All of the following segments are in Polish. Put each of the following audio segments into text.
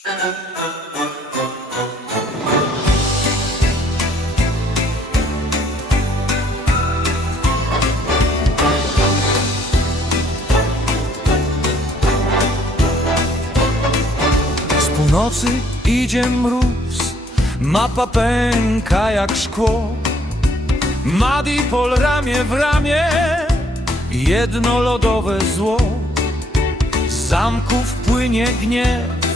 Z północy idzie mróz, mapa pęka jak szkło. Madipol ramię w ramię, jedno lodowe zło. Z zamków płynie gniew,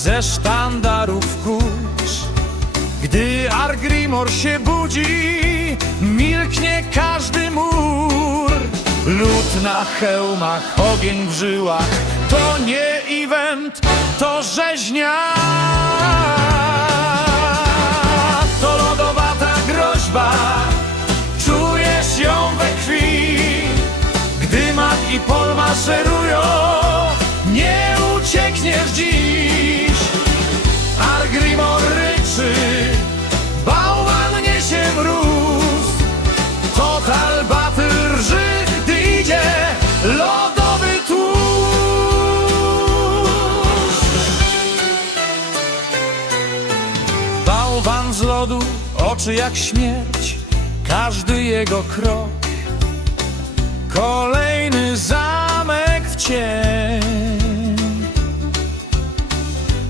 ze sztandarów kurz. Gdy Argrimor się budzi, milknie każdy mur. Lód na hełmach, ogień w żyłach, to nie event, to rzeźnia. To lodowata groźba, czujesz ją we krwi. Gdy Mag i Pol maszerują, nie uciekniesz dziś. Bałwan z lodu, oczy jak śmierć, każdy jego krok. Kolejny zamek w cień.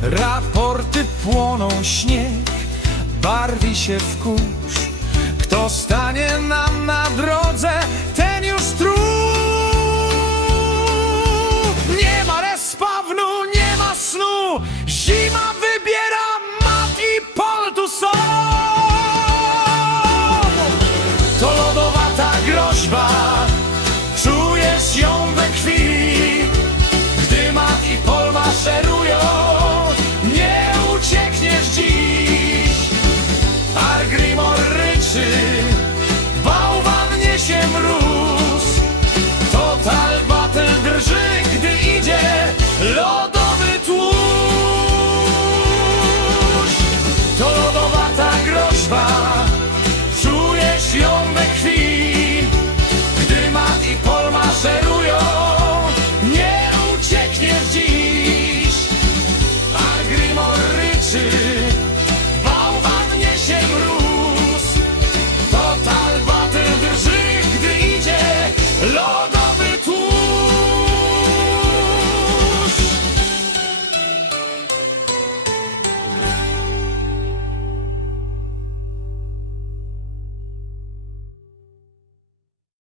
Raporty płoną, śnieg barwi się w kurz. Kto stanie na shit.